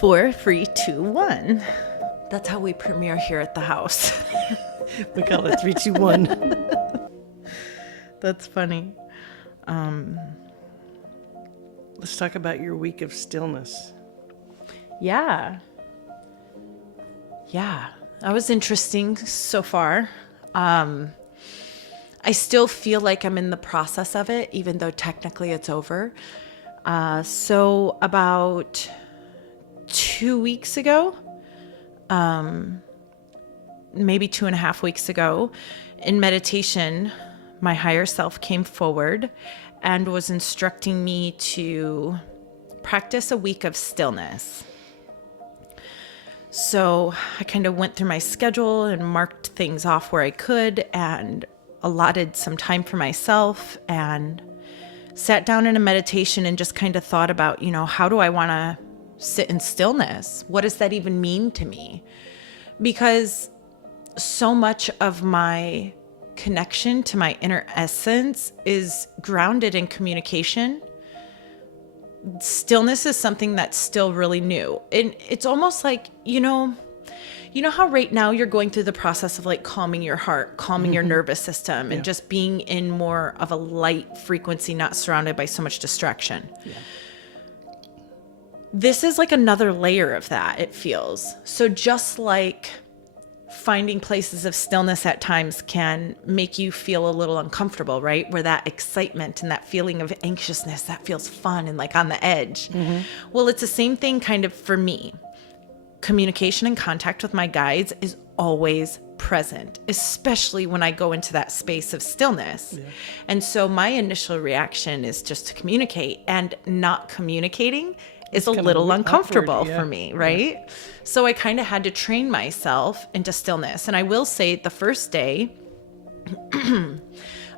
4, 3, 2, 1. That's how we premiere here at the house. We call it 3, 2, 1. That's funny. Let's talk about your week of stillness. Yeah. That was interesting so far. I still feel like I'm in the process of it, even though technically it's over. So about 2 weeks ago, maybe 2.5 weeks ago, in meditation, my higher self came forward and was instructing me to practice a week of stillness. So I kind of went through my schedule and marked things off where I could and allotted some time for myself and sat down in a meditation and just kind of thought about, how do I want to sit in stillness? What does that even mean to me? Because so much of my connection to my inner essence is grounded in communication. Stillness is something that's still really new. And it's almost like, you know how right now you're going through the process of like calming your heart, calming your nervous system, and just being in more of a light frequency, not surrounded by so much distraction. Yeah. This is like another layer of that, it feels. So just like finding places of stillness at times can make you feel a little uncomfortable, right? Where that excitement and that feeling of anxiousness, that feels fun and like on the edge. Mm-hmm. Well, it's the same thing kind of for me. Communication and contact with my guides is always present, especially when I go into that space of stillness. Yeah. And so my initial reaction is just to communicate, and not communicating is a little uncomfortable for me, right? Yeah. So I kind of had to train myself into stillness. And I will say the first day,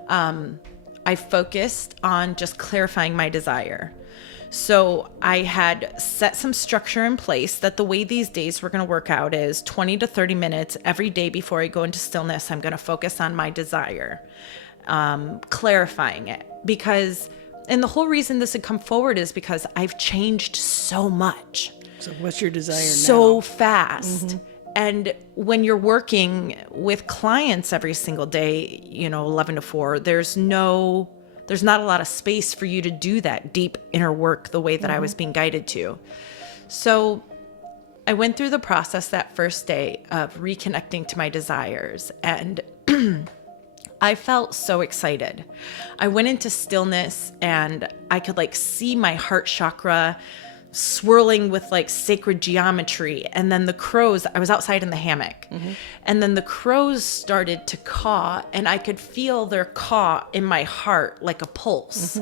I focused on just clarifying my desire. So I had set some structure in place that the way these days were going to work out is 20 to 30 minutes every day before I go into stillness. I'm going to focus on my desire, clarifying it, and the whole reason this had come forward is because I've changed so much. So what's your desire now? So fast. Mm-hmm. And when you're working with clients every single day, 11 to 4, there's not a lot of space for you to do that deep inner work the way that I was being guided to. So I went through the process that first day of reconnecting to my desires, and I felt so excited. I went into stillness and I could see my heart chakra swirling with sacred geometry. And then the crows, I was outside in the hammock, and then the crows started to caw, and I could feel their caw in my heart like a pulse.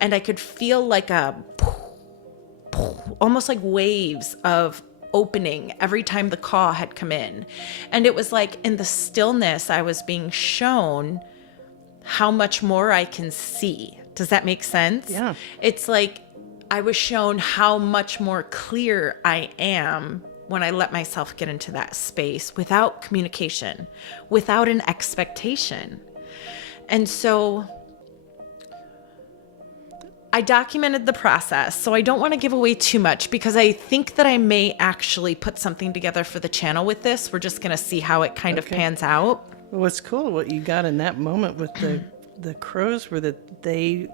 And I could feel almost like waves of opening every time the caw had come in. And it was like in the stillness, I was being shown how much more I can see. Does that make sense? Yeah. It's like I was shown how much more clear I am when I let myself get into that space without communication, without an expectation. And so I documented the process, so I don't want to give away too much because I think that I may actually put something together for the channel with this. We're just going to see how it kind of pans out. Well, what's cool, what you got in that moment with the crows were that they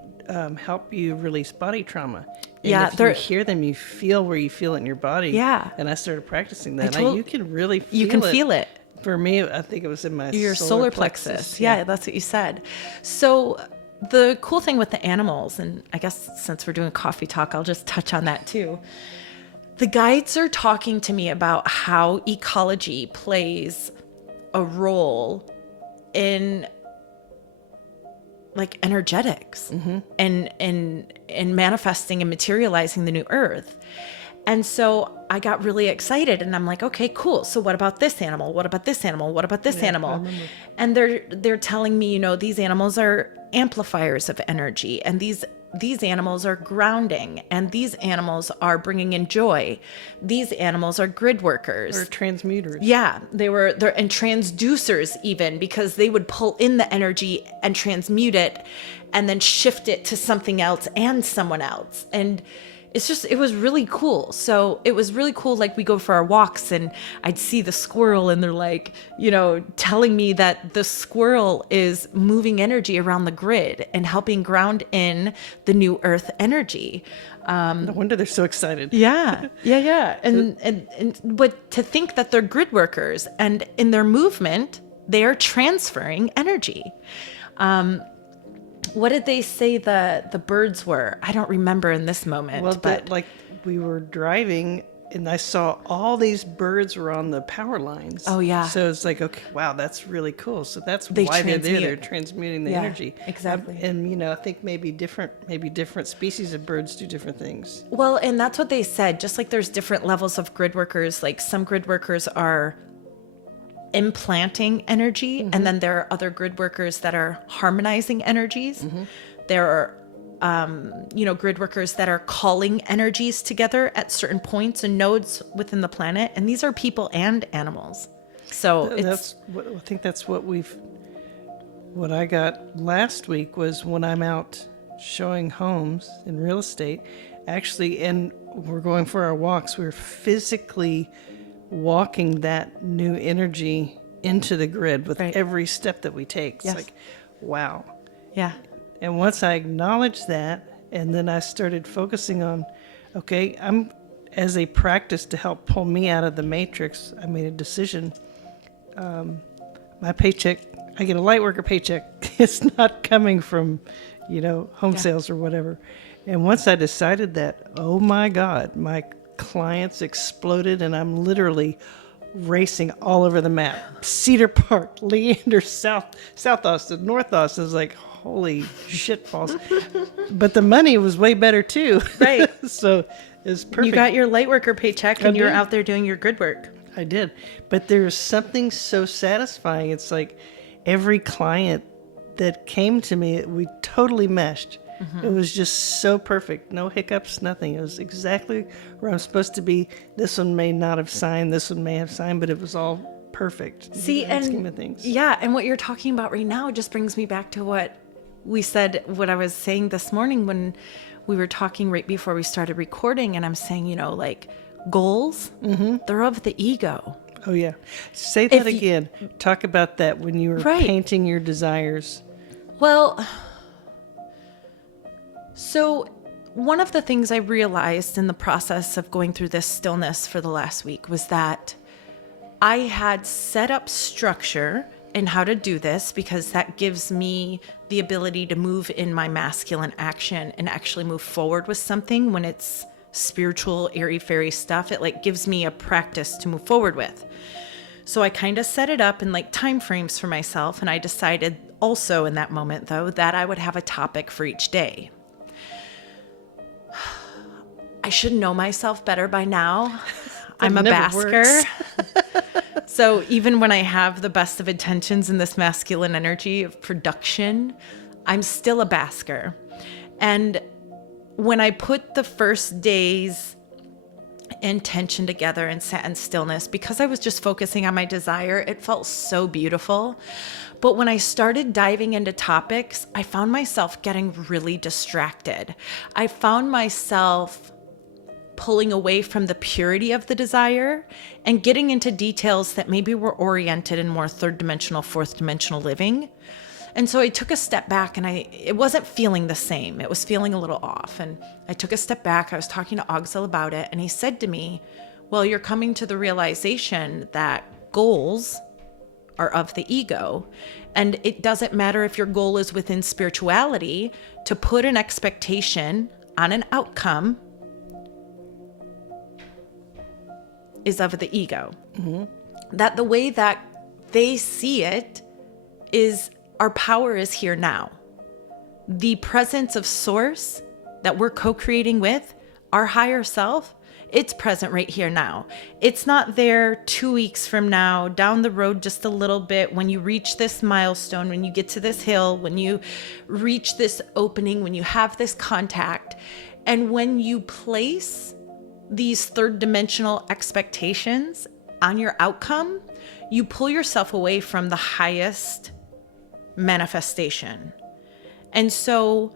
help you release body trauma. And if you hear them, you feel where you feel it in your body. Yeah. And I started practicing that. You can really feel it. You can feel it. For me, I think it was in my solar plexus. Yeah, that's what you said. So the cool thing with the animals, and I guess since we're doing coffee talk, I'll just touch on that too. The guides are talking to me about how ecology plays a role in energetics and manifesting and materializing the new earth. And so I got really excited, and I'm like, okay, cool. So what about this animal? What about this animal? What about this animal? And they're telling me, these animals are amplifiers of energy, and these animals are grounding, and these animals are bringing in joy. These animals are grid workers. Or transmuters. Yeah, they're and transducers even, because they would pull in the energy and transmute it and then shift it to something else and someone else. And it was really cool. So it was really cool. Like we go for our walks and I'd see the squirrel and they're like, telling me that the squirrel is moving energy around the grid and helping ground in the new earth energy. No wonder they're so excited. Yeah. And but to think that they're grid workers and in their movement, they are transferring energy. What did they say the birds were? I don't remember in this moment. Well, but like we were driving and I saw all these birds were on the power lines. Oh, yeah. So it's like, okay, wow, that's really cool. So that's They why they're there. transmute. They're transmuting the energy. Exactly. And I think maybe different species of birds do different things. Well, and that's what they said. Just like there's different levels of grid workers, like some grid workers are implanting energy, and then there are other grid workers that are harmonizing energies. There are grid workers that are calling energies together at certain points and nodes within the planet, and these are people and animals. So I think that's what I got last week was when I'm out showing homes in real estate, actually, and we're going for our walks, we're physically walking that new energy into the grid with every step that we take. It's like, wow. Yeah. And once I acknowledged that, and then I started focusing on, okay, I'm, as a practice to help pull me out of the matrix, I made a decision. My paycheck, I get a light worker paycheck. It's not coming from, home sales or whatever. And once I decided that, oh my God, my clients exploded and I'm literally racing all over the map. Cedar Park, Leander, South Austin, North Austin. Is like, holy shit balls. But the money was way better too. Right. So it's perfect. You got your light worker paycheck and you're out there doing your grid work. I did. But there's something so satisfying. It's like every client that came to me, we totally meshed. It was just so perfect. No hiccups, nothing. It was exactly where I'm supposed to be. This one may not have signed. This one may have signed, but it was all perfect. See, in the scheme of things. Yeah, and what you're talking about right now just brings me back to what I was saying this morning when we were talking right before we started recording, and I'm saying, like goals, they're of the ego. Oh, yeah. Say that again. Talk about that when you were painting your desires. Well, so one of the things I realized in the process of going through this stillness for the last week was that I had set up structure in how to do this because that gives me the ability to move in my masculine action and actually move forward with something when it's spiritual, airy-fairy stuff. It gives me a practice to move forward with. So I kind of set it up in time frames for myself, and I decided also in that moment, though, that I would have a topic for each day. I should know myself better by now. I'm a basker. So even when I have the best of intentions in this masculine energy of production, I'm still a basker. And when I put the first day's intention together and sat in stillness, because I was just focusing on my desire, it felt so beautiful. But when I started diving into topics, I found myself getting really distracted. I found myself pulling away from the purity of the desire and getting into details that maybe were oriented in more third dimensional, fourth dimensional living. And so I took a step back and it wasn't feeling the same. It was feeling a little off. And I took a step back. I was talking to Auxil about it. And he said to me, well, you're coming to the realization that goals are of the ego. And it doesn't matter if your goal is within spirituality, to put an expectation on an outcome is of the ego. That the way that they see it is our power is here now. The presence of source that we're co-creating with, our higher self, it's present right here now. It's not there 2 weeks from now, down the road just a little bit, when you reach this milestone, when you get to this hill, when you reach this opening, when you have this contact. And when you place these third dimensional expectations on your outcome, you pull yourself away from the highest manifestation. And so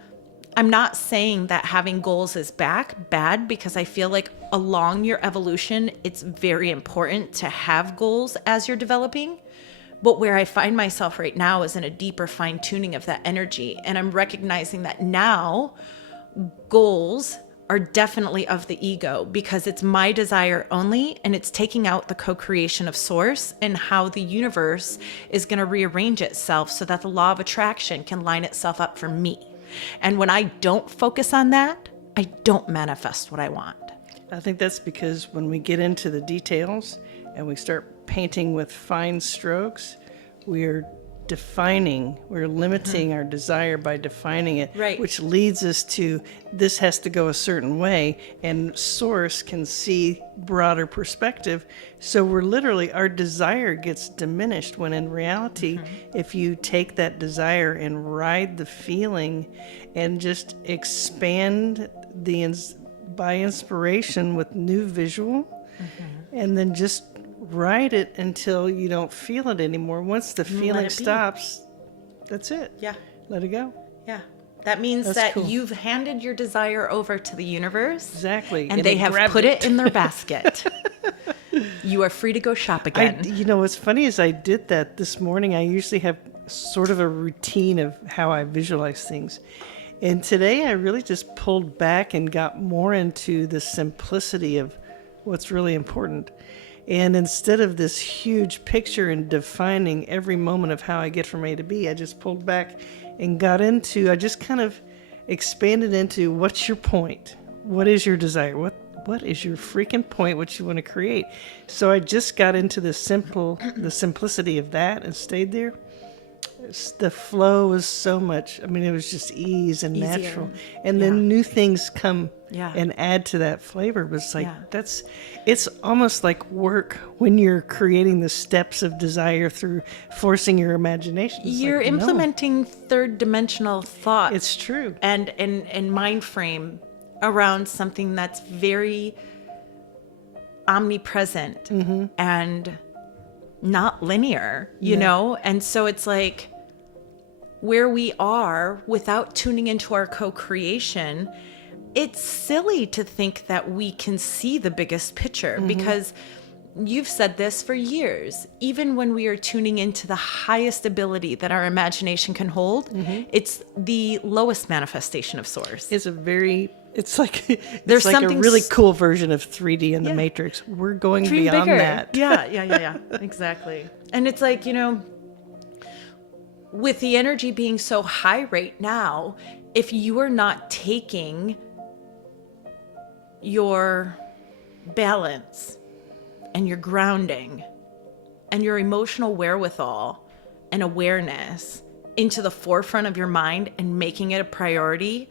I'm not saying that having goals is bad, because I feel like along your evolution, it's very important to have goals as you're developing. But where I find myself right now is in a deeper fine tuning of that energy. And I'm recognizing that now goals are definitely of the ego, because it's my desire only, and it's taking out the co-creation of source and how the universe is going to rearrange itself so that the law of attraction can line itself up for me. And when I don't focus on that, I don't manifest what I want. I think that's because when we get into the details and we start painting with fine strokes, we're limiting our desire by defining it, Right. which leads us to this has to go a certain way, and source can see broader perspective. So our desire gets diminished, when in reality, if you take that desire and ride the feeling and just expand by inspiration with new visual, and then just ride it until you don't feel it anymore. Once the feeling stops, that's it. Yeah. Let it go. Yeah. That means That's that cool. you've handed your desire over to the universe. Exactly. And they have grabbed put it in their basket. You are free to go shop again. What's funny is I did that this morning. I usually have sort of a routine of how I visualize things. And today I really just pulled back and got more into the simplicity of what's really important. And instead of this huge picture and defining every moment of how I get from A to B, I just pulled back and I just kind of expanded into, what's your point? What is your desire? What is your freaking point? What you want to create? So I just got into the simplicity of that and stayed there. The flow was so much. I mean, it was just ease and Easier. natural. And then new things come Yeah. and add to that flavor. But it's like, Yeah. it's almost like work when you're creating the steps of desire through forcing your imagination. It's You're like, no, implementing third dimensional thought it's true. and mind frame around something that's very omnipresent and not linear, you know? And so it's like, where we are without tuning into our co-creation, it's silly to think that we can see the biggest picture, because you've said this for years. Even when we are tuning into the highest ability that our imagination can hold, it's the lowest manifestation of source. It's it's like There's it's like a something really cool version of 3D in the Yeah. Matrix. We're going Dream beyond bigger. that. Yeah. Exactly. And it's like, with the energy being so high right now, if you are not taking your balance and your grounding and your emotional wherewithal and awareness into the forefront of your mind and making it a priority,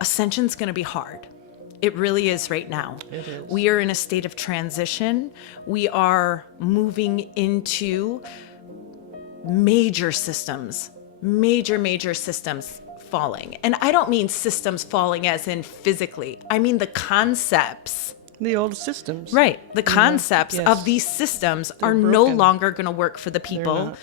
Ascension's going to be hard. It really is right now. It is. We are in a state of transition. We are moving into major systems falling. And I don't mean systems falling as in physically. I mean the concepts. The old systems. Right. The concepts yes. of these systems are no broken. longer going to work for the people. not.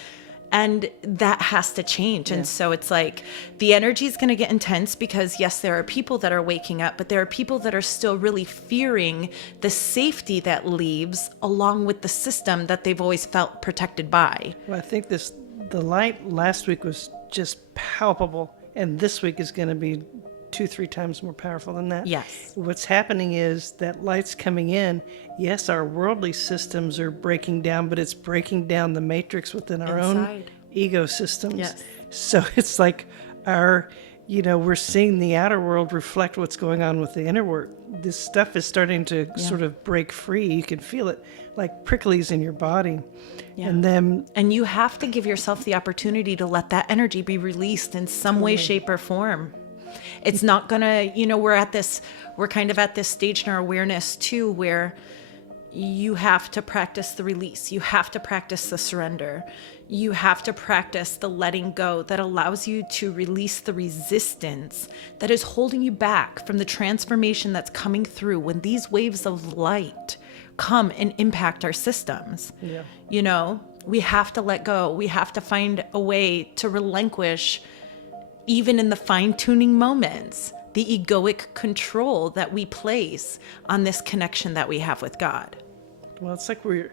And that has to change. And so it's like the energy is going to get intense, because yes, there are people that are waking up, but there are people that are still really fearing the safety that leaves along with the system that they've always felt protected by. Well, I think the light last week was just palpable, and this week is going to be 2-3 times more powerful than that. Yes. What's happening is that light's coming in. Yes, our worldly systems are breaking down, but it's breaking down the matrix within our own Inside. ecosystems. Yes. So it's like we're seeing the outer world reflect what's going on with the inner world. This stuff is starting to sort of break free. You can feel it like pricklies in your body. Yeah. And you have to give yourself the opportunity to let that energy be released in some way, shape, or form. It's not gonna, we're kind of at this stage in our awareness too, where you have to practice the release. You have to practice the surrender. You have to practice the letting go that allows you to release the resistance that is holding you back from the transformation that's coming through when these waves of light come and impact our systems. Yeah. We have to let go. We have to find a way to relinquish even in the fine-tuning moments, the egoic control that we place on this connection that we have with God. Well, it's like we're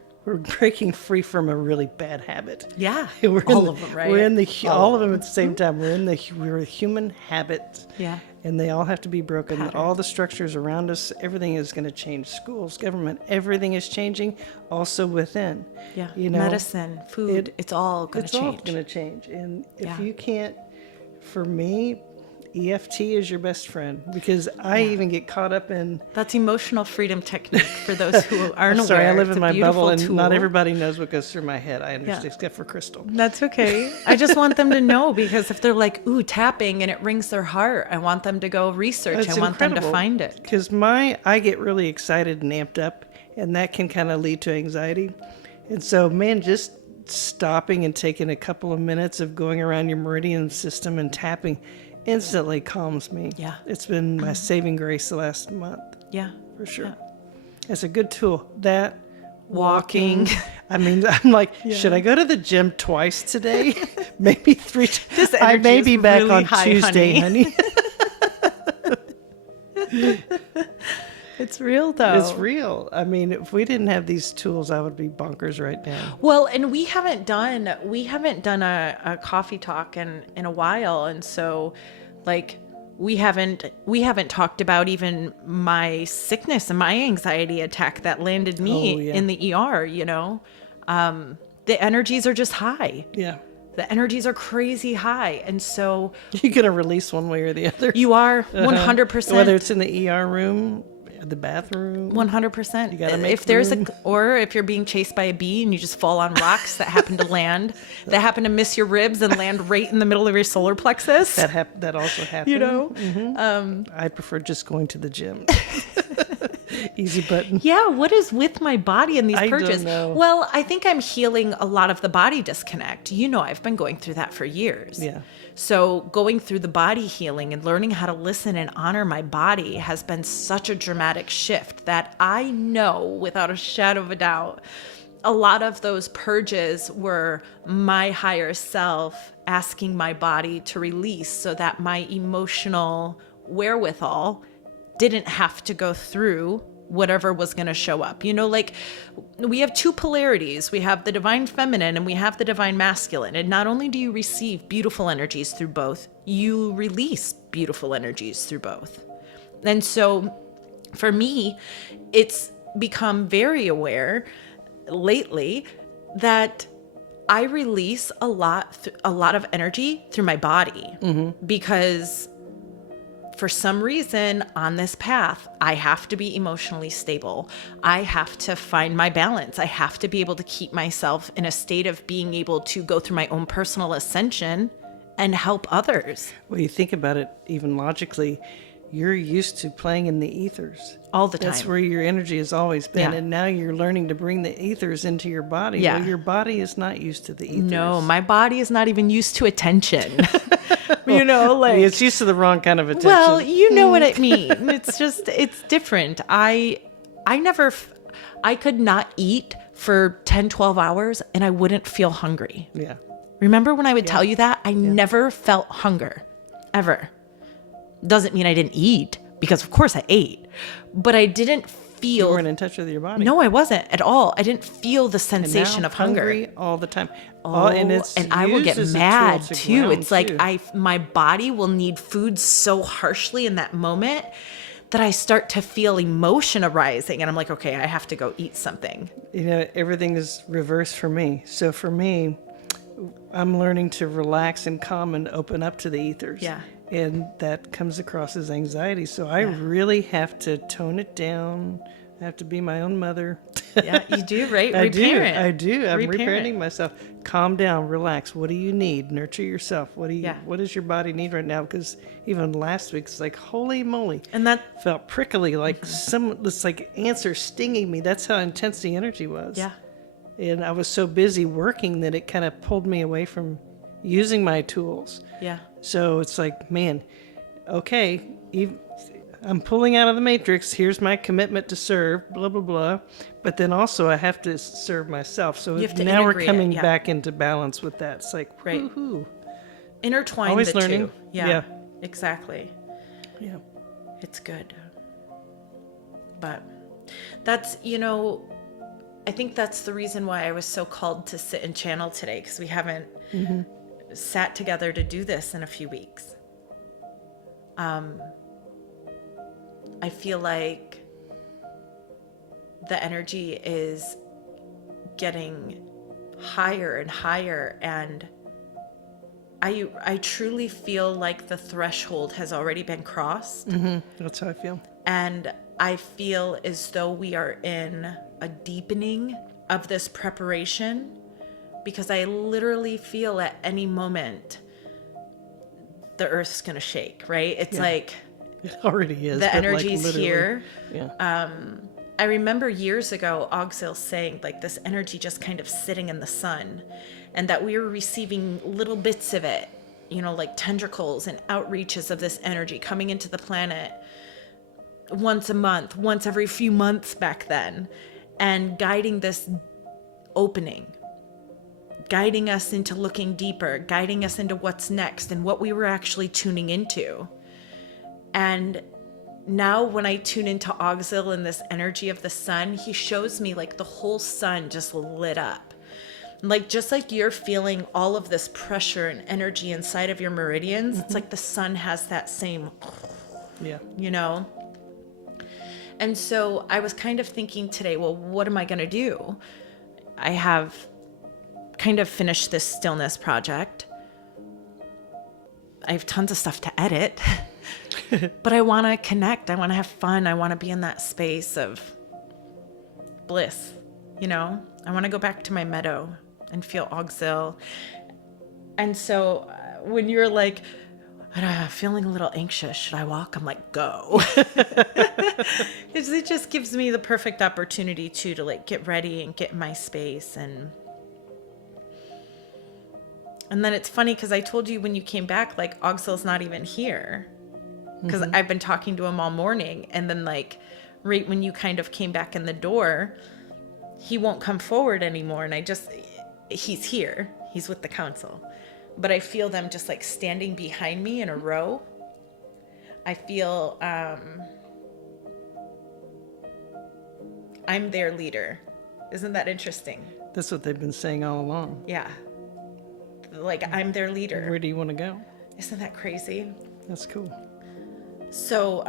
breaking free from a really bad habit. Yeah, We're all in of them, right? We're in all of them at the same time. We're a human habit. Yeah. And they all have to be broken. Patterns. All the structures around us, everything is going to change. Schools, government, everything is changing. Also within. Yeah. You know, Medicine, food, it's all going to change. It's all going to change. And if Yeah. you can't, for me, EFT is your best friend, because I even get caught up in. That's emotional freedom technique for those who aren't I'm sorry, aware. I live It's in a my beautiful bubble, and tool. not everybody knows what goes through my head. I understand, Yeah. except for Crystal. That's okay. I just want them to know, because if they're like, ooh, tapping and it rings their heart, I want them to go research. It's I want them to incredible, find it. because I get really excited and amped up, and that can kind of lead to anxiety. And so, man, just stopping and taking a couple of minutes of going around your meridian system and tapping instantly calms me. Yeah. It's been my saving grace the last month, Yeah. for sure. Yeah. It's a good tool. That Walking. I mean, I'm like, should I go to the gym twice today? Maybe 3 This I energy may is be back really on high, Tuesday, honey. It's real, though. It's real. I mean, if we didn't have these tools, I would be bonkers right now. Well, and we haven't done a coffee talk in a while, and so like we haven't talked about even my sickness and my anxiety attack that landed me Oh, yeah. in the ER. The energies are just high. Yeah. The energies are crazy high, and so You're going to release one way or the other. you are 100%. Whether it's in the ER room, the bathroom. 100%. You gotta make If there's room. or if you're being chased by a bee and you just fall on rocks that happen to land, that happen to miss your ribs and land right in the middle of your solar plexus. That also happened. I prefer just going to the gym. Easy button. Yeah, what is with my body in these I don't purges? know. Well, I think I'm healing a lot of the body disconnect. I've been going through that for years. Yeah. So going through the body healing and learning how to listen and honor my body has been such a dramatic shift that I know without a shadow of a doubt, a lot of those purges were my higher self asking my body to release so that my emotional wherewithal didn't have to go through whatever was going to show up. Like we have two polarities. We have the divine feminine and we have the divine masculine. And not only do you receive beautiful energies through both, you release beautiful energies through both. And so for me, it's become very aware lately that I release a lot of energy through my body because for some reason on this path, I have to be emotionally stable. I have to find my balance. I have to be able to keep myself in a state of being able to go through my own personal ascension and help others. Well, you think about it even logically, you're used to playing in the ethers. All the time. That's where your energy has always been. Yeah. And now you're learning to bring the ethers into your body. Yeah. Well, your body is not used to the ethers. No, my body is not even used to attention. It's used to the wrong kind of attention. Well, you know what I mean. It's different. I could not eat for 10, 12 hours and I wouldn't feel hungry. Yeah. Remember when I would tell you that? I never felt hunger, ever. Doesn't mean I didn't eat, because of course I ate, but I didn't feel. You weren't in touch with your body. No, I wasn't at all. I didn't feel the And now sensation of hunger. hungry all the time. And I will used get as a mad tool to too. ground, It's like too. my body will need food so harshly in that moment that I start to feel emotion arising, and I'm like, okay, I have to go eat something. Everything is reversed for me. So for me, I'm learning to relax and calm and open up to the ethers. Yeah. And that comes across as anxiety. So I really have to tone it down. I have to be my own mother. Yeah, you do, right? I Reparent. do. I'm Reparent. reparenting myself. Calm down, relax. What do you need? Nurture yourself. What does your body need right now? Because even last week, it's like, holy moly. And that, Felt prickly, like it's like ants are stinging me. That's how intense the energy was. yeah. And I was so busy working that it kind of pulled me away from using my tools. Yeah. So it's like, man, okay, I'm pulling out of the matrix. Here's my commitment to serve, blah, blah, blah. But then also I have to serve myself. So You have to now we're integrate coming it, yeah. back into balance with that. It's like, Right. woohoo. intertwine Always the learning. two. Yeah, Yeah. exactly. Yeah. It's good. But that's, you know, I think that's the reason why I was so called to sit and channel today, because we haven't sat together to do this in a few weeks. I feel like the energy is getting higher and higher, and I truly feel like the threshold has already been crossed. That's how I feel. And I feel as though we are in a deepening of this preparation, because I literally feel at any moment the earth's going to shake, right? It's Yeah. like It already is. the but, like, energy's literally. here. Yeah. I remember years ago, Auxil saying like this energy just kind of sitting in the sun, and that we were receiving little bits of it, you know, like tendricles and outreaches of this energy coming into the planet once a month, once every few months back then, and guiding this opening, guiding us into looking deeper, guiding us into what's next and what we were actually tuning into. And now when I tune into Auxil and this energy of the sun, he shows me like the whole sun just lit up. Like, just like you're feeling all of this pressure and energy inside of your meridians, it's like the sun has that same, Yeah. you know? And so I was kind of thinking today, well, what am I going to do? I have kind of finished this stillness project. I have tons of stuff to edit, but I want to connect. I want to have fun. I want to be in that space of bliss, you know? I want to go back to my meadow and feel Auxil. And so when you're like, feeling a little anxious, should I walk? I'm like, go. It just gives me the perfect opportunity to like get ready and get in my space. And then it's funny because I told you when you came back, like Auxil's not even here, because I've been talking to him all morning. And then like right when you kind of came back in the door, he won't come forward anymore. And he's here. He's with the council. But I feel them just like standing behind me in a row. I feel I'm their leader. Isn't that interesting? That's what they've been saying all along. Yeah. Like I'm their leader. Where do you want to go? Isn't that crazy? That's cool. So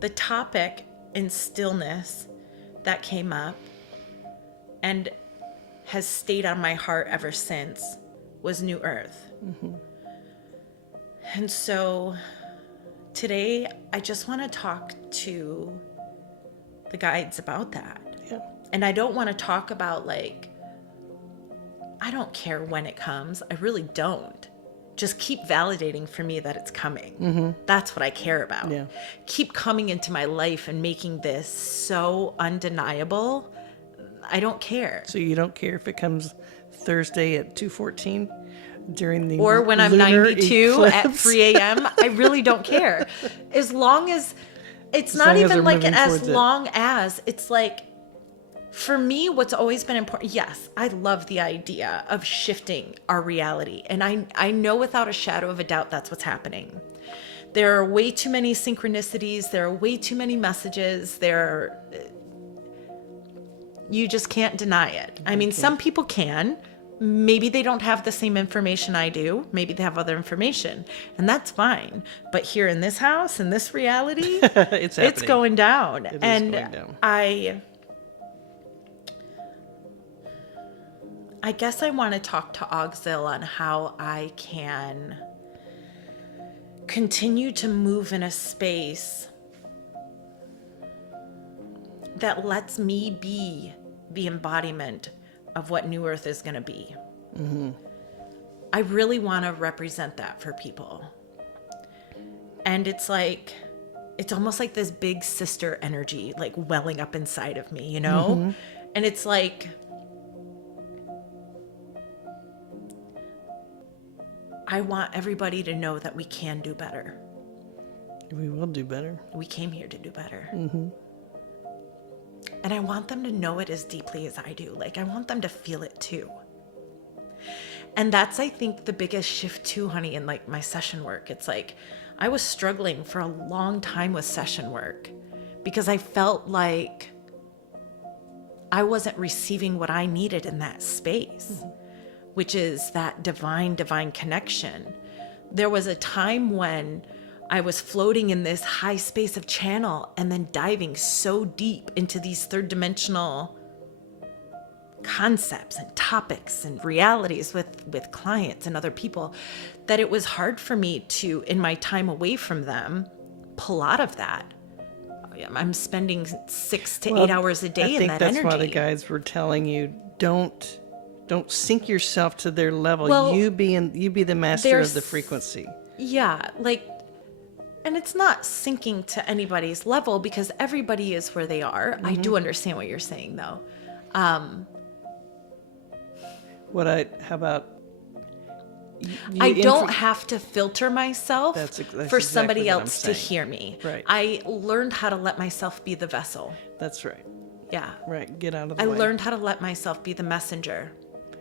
the topic in Stillness that came up and has stayed on my heart ever since was New Earth. And so today I just want to talk to the guides about that. Yeah. And I don't want to talk about like, I don't care when it comes. I really don't. Just keep validating for me that it's coming. That's what I care about. Yeah. Keep coming into my life and making this so undeniable. I don't care. So you don't care if it comes Thursday at 2:14 during the Or when I'm lunar 92 at eclipse? 3 a.m. I really don't care. As long as it's not long as even we're like moving as towards it. long as it's like, for me, what's always been important. Yes, I love the idea of shifting our reality. And I know without a shadow of a doubt that's what's happening. There are way too many synchronicities. There are way too many messages. You just can't deny it. I mean, some people can. Maybe they don't have the same information I do. Maybe they have other information, and that's fine. But here in this house, in this reality, It's happening. it's going down. It is And going down. I guess I want to talk to Auxil on how I can continue to move in a space that lets me be the embodiment of what New Earth is going to be. I really want to represent that for people. And it's like, it's almost like this big sister energy, like welling up inside of me, you know? And it's like, I want everybody to know that we can do better. We will do better. We came here to do better. And I want them to know it as deeply as I do. Like, I want them to feel it too. And that's, I think, the biggest shift too, honey, in like my session work. It's like I was struggling for a long time with session work because I felt like I wasn't receiving what I needed in that space, which is that divine connection. There was a time when I was floating in this high space of channel and then diving so deep into these third dimensional concepts and topics and realities with clients and other people that it was hard for me to, in my time away from them, pull out of that. I'm spending 6 to 8 hours a day in that energy. I think that's why the guides were telling you, don't sink yourself to their level. Well, you be the master of the frequency. Yeah, like, and it's not sinking to anybody's level because everybody is where they are. I do understand what you're saying, though. How about? I don't have to filter myself that's for somebody exactly else to hear me. Right. I learned how to let myself be the vessel. That's right. Yeah. Right. Get out of the way. way. I learned how to let myself be the messenger.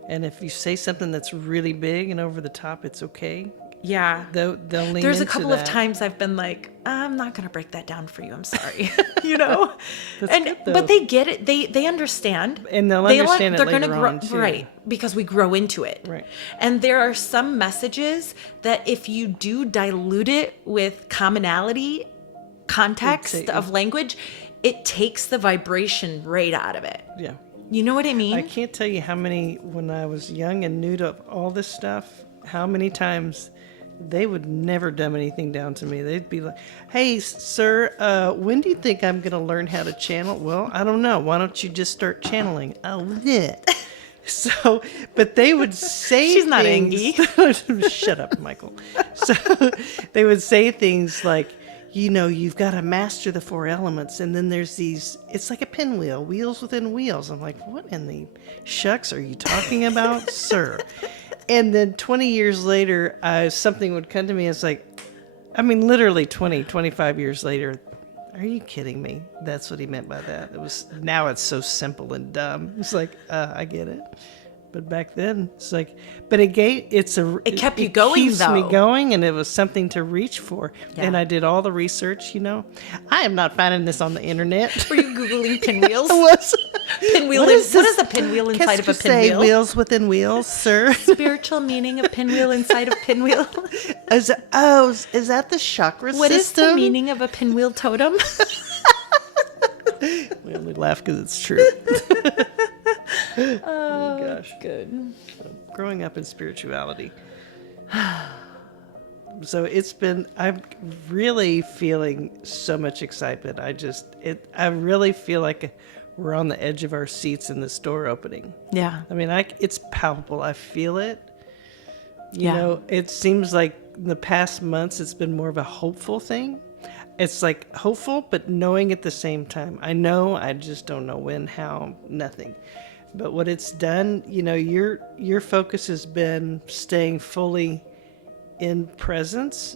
And if you say something that's really big and over the top, it's okay. Yeah. They'll lean There's a into couple that. of times I've been like, I'm not going to break that down for you. I'm sorry. You know? That's good, though. But they get it. They understand. And they'll understand it later grow, on, too. Right. Because we grow into it. Right. And there are some messages that if you do dilute it with commonality, context of language, it takes the vibration right out of it. Yeah. You know what I mean? I can't tell you how many, when I was young and new to all this stuff, how many times they would never dumb anything down to me. They'd be like, hey, sir, when do you think I'm going to learn how to channel? Well, I don't know. Why don't you just start channeling? Oh, yeah. So, but they would say She's not things. Shut up, Michael. So they would say things like, you've got to master the 4 elements. And then there's these, it's like a pinwheel, wheels within wheels. I'm like, what in the shucks are you talking about, sir? And then 20 years later, something would come to me. It's like, literally 25 years later. Are you kidding me? That's what he meant by that. Now it's so simple and dumb. It's like, I get it. But back then, it's like, but it kept you going, keeps me going, and it was something to reach for. Yeah. And I did all the research, I am not finding this on the internet. Were you Googling pinwheels? I was. Pinwheel. What is a pinwheel inside of a pinwheel? Wheels within wheels, sir. Spiritual meaning of pinwheel inside of pinwheel. Is that the chakra system? What is the meaning of a pinwheel totem? We only laugh because it's true. Oh gosh, good. Growing up in spirituality. So I'm really feeling so much excitement. I really feel like we're on the edge of our seats in this door opening. Yeah. It's palpable. I feel it. Yeah. It seems like in the past months, it's been more of a hopeful thing. It's like hopeful, but knowing at the same time. I know, I just don't know when, how, nothing. But what it's done, your focus has been staying fully in presence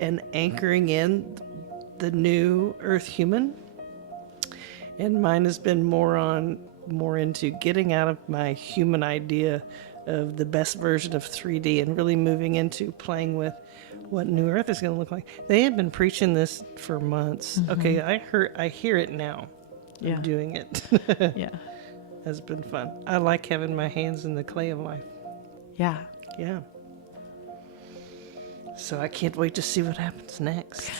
and anchoring in the new Earth human. And mine has been more into getting out of my human idea of the best version of 3D and really moving into playing with what New Earth is going to look like. They had been preaching this for months. Mm-hmm. Okay, I hear it now. Yeah. I'm doing it. Yeah. Has been fun. I like having my hands in the clay of life. Yeah. Yeah. So I can't wait to see what happens next.